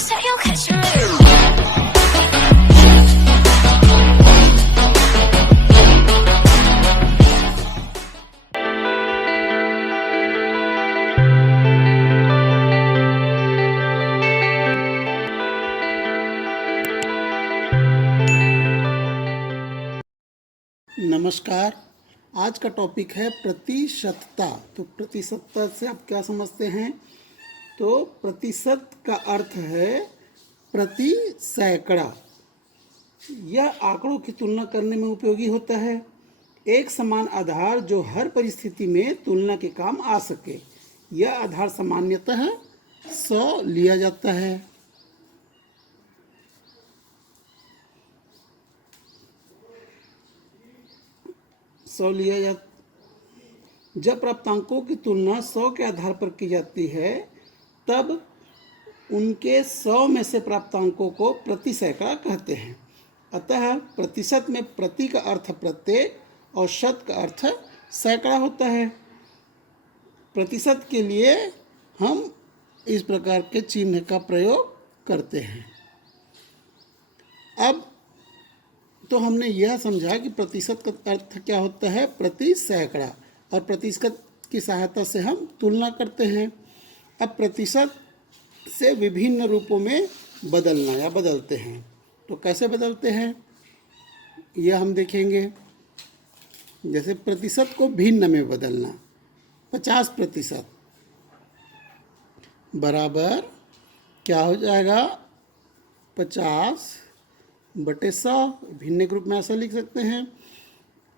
say you'll catch me. नमस्कार। आज का टॉपिक है प्रतिशतता। तो प्रतिशतता से आप क्या समझते हैं? तो प्रतिशत का अर्थ है प्रति सैकड़ा। यह आंकड़ों की तुलना करने में उपयोगी होता है। एक समान आधार जो हर परिस्थिति में तुलना के काम आ सके। यह आधार सामान्यतः 100 लिया जाता है। जब प्राप्तांकों की तुलना 100 के आधार पर की जाती है तब उनके 100 में से प्राप्तांकों को प्रति सैकड़ा कहते हैं। अतः प्रतिशत में प्रति का अर्थ प्रत्येक और शत का अर्थ सैकड़ा होता है। प्रतिशत के लिए हम इस प्रकार के चिन्ह का प्रयोग करते हैं। अब तो हमने यह समझा कि प्रतिशत का अर्थ क्या होता है, प्रति सैकड़ा, और प्रतिशत की सहायता से हम तुलना करते हैं। अब प्रतिशत से विभिन्न रूपों में बदलना या बदलते हैं। तो कैसे बदलते हैं यह हम देखेंगे। जैसे प्रतिशत को भिन्न में बदलना, 50% बराबर क्या हो जाएगा, 50/100। भिन्न के रूप में ऐसा लिख सकते हैं।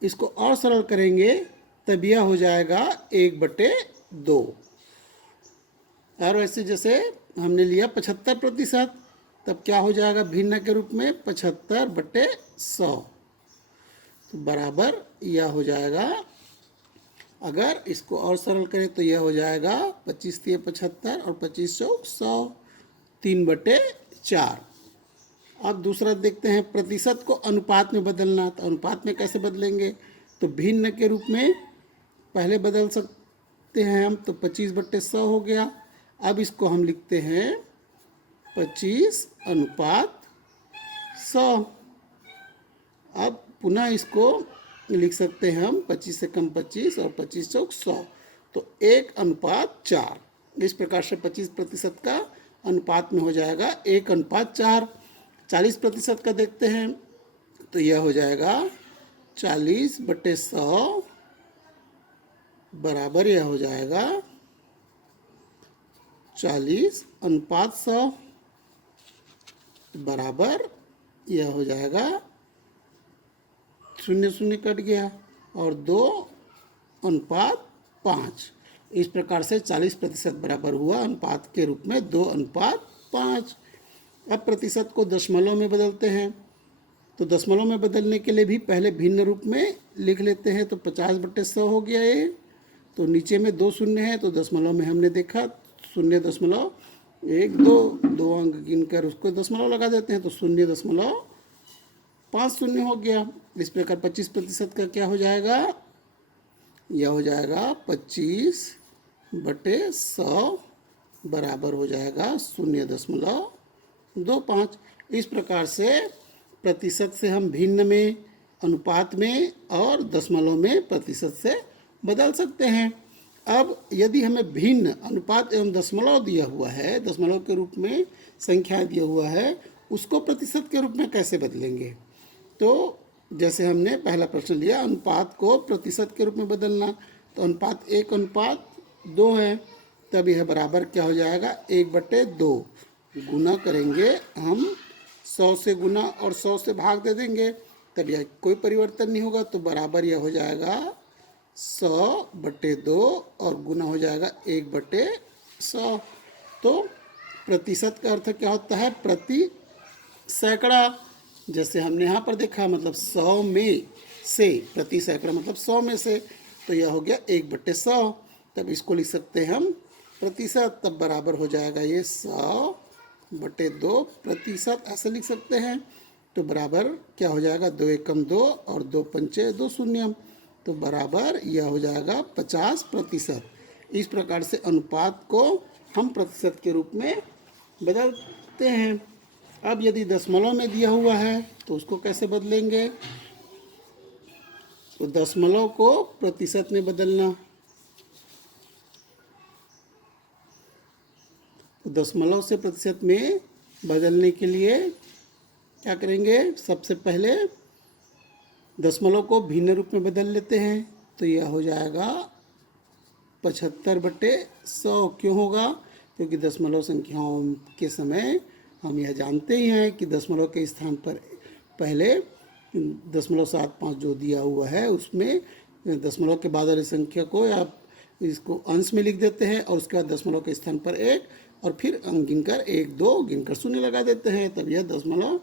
इसको और सरल करेंगे तब यह हो जाएगा 1/2। और वैसे जैसे हमने लिया 75%, तब क्या हो जाएगा भिन्न के रूप में 75/100। तो बराबर यह हो जाएगा, अगर इसको और सरल करें तो यह हो जाएगा 25×3 = 75 और 25×4 = 100, 3/4। अब दूसरा देखते हैं प्रतिशत को अनुपात में बदलना। तो अनुपात में कैसे बदलेंगे? तो भिन्न के रूप में पहले बदल सकते हैं हम। तो 25/100 हो गया। अब इसको हम लिखते हैं 25/100। अब पुनः इसको लिख सकते हैं हम 25 से कम 25 और 25×4 = 100। तो 1/4। इस प्रकार से 25% का अनुपात में हो जाएगा 1/4। 40% का देखते हैं तो यह हो जाएगा 40/100 बराबर यह हो जाएगा 40/100 बराबर यह हो जाएगा 0 कट गया और 2/5। इस प्रकार से 40% बराबर हुआ अनुपात के रूप में 2/5। अब प्रतिशत को दशमलव में बदलते हैं। तो दशमलव में बदलने के लिए भी पहले भिन्न रूप में लिख लेते हैं। तो 50/100 हो गया ये। तो नीचे में 2 शून्य है, तो दशमलव में हमने देखा 0.12 अंक गिनकर उसको दशमलव लगा देते हैं। तो 0.50 हो गया। इस प्रकार 25% का क्या हो जाएगा, यह हो जाएगा 25/100 बराबर हो जाएगा 0.25। इस प्रकार से प्रतिशत से हम भिन्न में, अनुपात में और दशमलव में प्रतिशत से बदल सकते हैं। अब यदि हमें भिन्न, अनुपात एवं दशमलव दिया हुआ है, दशमलव के रूप में संख्या दिया हुआ है, उसको प्रतिशत के रूप में कैसे बदलेंगे? तो जैसे हमने पहला प्रश्न लिया, अनुपात को प्रतिशत के रूप में बदलना। तो अनुपात 1/2 है, तब यह बराबर क्या हो जाएगा 1/2। गुना करेंगे हम, 100 से गुना और 100 से भाग दे देंगे, तब यह कोई परिवर्तन नहीं होगा। तो बराबर यह हो जाएगा 100/2 और गुना हो जाएगा 1/100। तो प्रतिशत का अर्थ क्या होता है, प्रति सैकड़ा। जैसे हमने यहाँ पर देखा, मतलब 100 में से, प्रति सैकड़ा मतलब 100 में से, तो यह हो गया 1/100। तब इसको लिख सकते हैं हम प्रतिशत। तब बराबर हो जाएगा ये 100/2 प्रतिशत, ऐसे लिख सकते हैं। तो बराबर क्या हो जाएगा, 2 एकम 2 और 2 पंचे 2 शून्य, तो बराबर यह हो जाएगा 50%। इस प्रकार से अनुपात को हम प्रतिशत के रूप में बदलते हैं। अब यदि दशमलव में दिया हुआ है तो उसको कैसे बदलेंगे? तो दशमलव को प्रतिशत में बदलना। तो दशमलव से प्रतिशत में बदलने के लिए क्या करेंगे? सबसे पहले दशमलव को भिन्न रूप में बदल लेते हैं। तो यह हो जाएगा 75/100। क्यों होगा? क्योंकि दशमलव संख्याओं के समय हम यह जानते ही हैं कि दशमलव के स्थान पर पहले 0.75 जो दिया हुआ है उसमें दशमलव के बाद वाली संख्या को या इसको अंश में लिख देते हैं और उसके बाद दशमलव के स्थान पर 1 और फिर अंक गिनकर 1 2 गिनकर 0 लगा देते हैं। तब यह दशमलव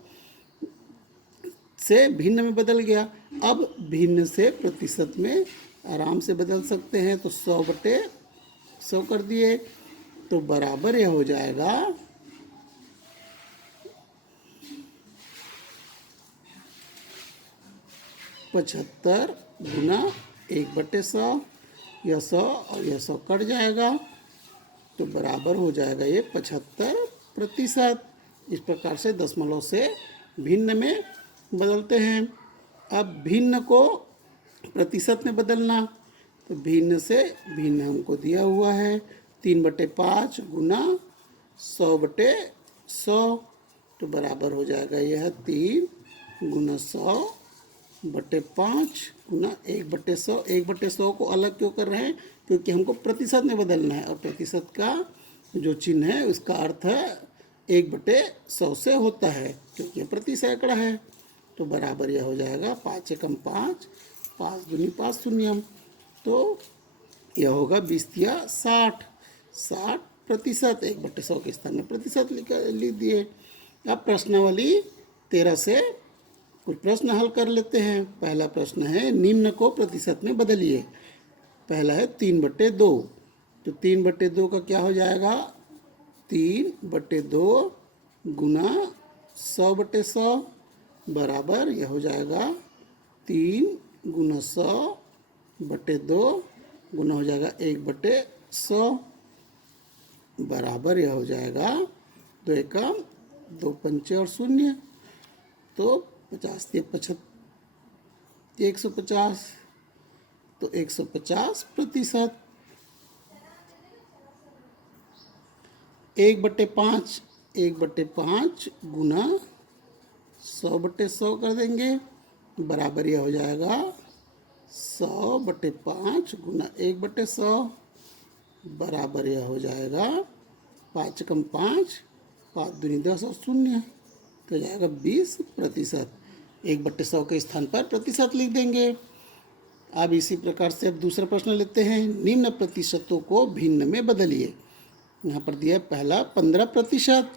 से भिन्न में बदल गया। अब भिन्न से प्रतिशत में आराम से बदल सकते हैं। तो 100/100 कर दिए तो बराबर यह हो जाएगा 75 गुना 1/100। यह 100 और यह 100 कट जाएगा तो बराबर हो जाएगा ये 75%। इस प्रकार से दशमलव से भिन्न में बदलते हैं। अब भिन्न को प्रतिशत में बदलना। तो भिन्न से भिन्न हमको दिया हुआ है 3/5 गुना 100/100 तो बराबर हो जाएगा यह 3 गुना 100/5 गुना 1/100। 1/100 को अलग क्यों कर रहे हैं? क्योंकि हमको प्रतिशत में बदलना है और प्रतिशत का जो चिन्ह है उसका अर्थ है 1/100 से होता है, क्योंकि यह प्रति सैकड़ा है। तो बराबर यह हो जाएगा 5 एकम 5, 5 दूनी 5 शून्यम। तो यह होगा 20×60, 60%। 1/100 के स्थान में प्रतिशत लिख दिए। अब प्रश्नावली 13 से कुछ प्रश्न हल कर लेते हैं। पहला प्रश्न है निम्न को प्रतिशत में बदलिए। पहला है 3/2। तो 3/2 का क्या हो जाएगा? 3/2 गुना 100/100 बराबर यह हो जाएगा 3 गुना 100/2 गुना हो जाएगा 1/100 बराबर यह हो जाएगा 2 एकम 2 पंचे और 0। तो 50 × 75 150। तो 150%। 1/5 1/5 गुना 100/100 कर देंगे बराबर यह हो जाएगा 100/5 गुना 1/100 बराबर यह हो जाएगा 5 एकम 5, 5 दूनी 10 और 0 तो जाएगा 20%। 1/100 के स्थान पर प्रतिशत लिख देंगे। अब इसी प्रकार से अब दूसरा प्रश्न लेते हैं। निम्न प्रतिशतों को भिन्न में बदलिए। यहाँ पर दिया है पहला 15%।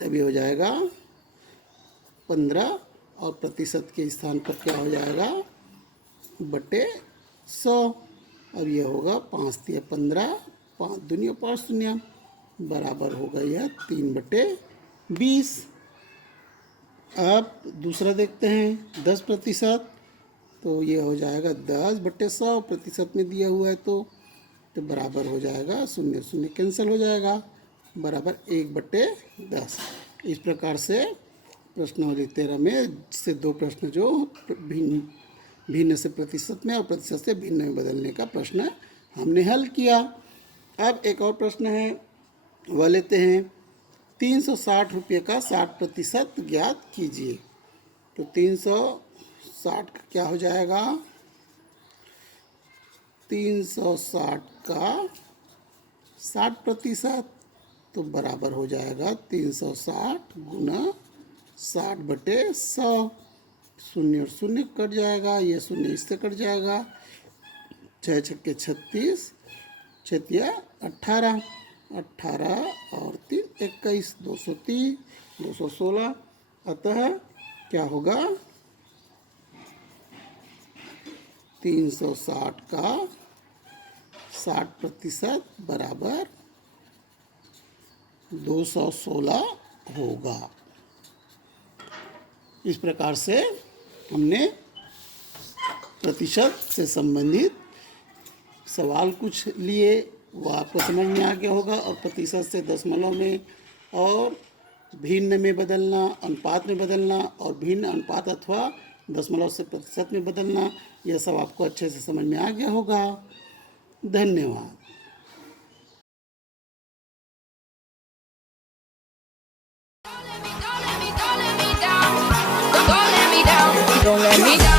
तभी हो जाएगा 15 और प्रतिशत के स्थान पर क्या हो जाएगा 1/100। अब यह होगा 5 × 15, 5 दूनी 5 शून्य बराबर होगा यह 3/20। अब दूसरा देखते हैं 10%। तो ये हो जाएगा 10/100 प्रतिशत में दिया हुआ है तो बराबर हो जाएगा 0 0 कैंसिल हो जाएगा बराबर 1/10। इस प्रकार से प्रश्नावली 13 में से दो प्रश्न जो भिन्न से प्रतिशत में और प्रतिशत से भिन्न में बदलने का प्रश्न हमने हल किया। अब एक और प्रश्न है वह लेते हैं 360 रुपये का 60% ज्ञात कीजिए। तो 360 का क्या हो जाएगा 360 का 60% तो बराबर हो जाएगा 360 गुना 60/100। 0 और 0 कट जाएगा, ये 0 इससे कट जाएगा। 6 छक्के 36, 6 18, 18 और 3 21, 230, 216। अतः क्या होगा 360 का 60% बराबर 216 होगा। इस प्रकार से हमने प्रतिशत से संबंधित सवाल कुछ लिए, वो आपको समझ में आ गया होगा। और प्रतिशत से दशमलव में और भिन्न में बदलना, अनुपात में बदलना और भिन्न अनुपात अथवा दशमलव से प्रतिशत में बदलना, यह सब आपको अच्छे से समझ में आ गया होगा। धन्यवाद। Don't let me down. Don't let me down.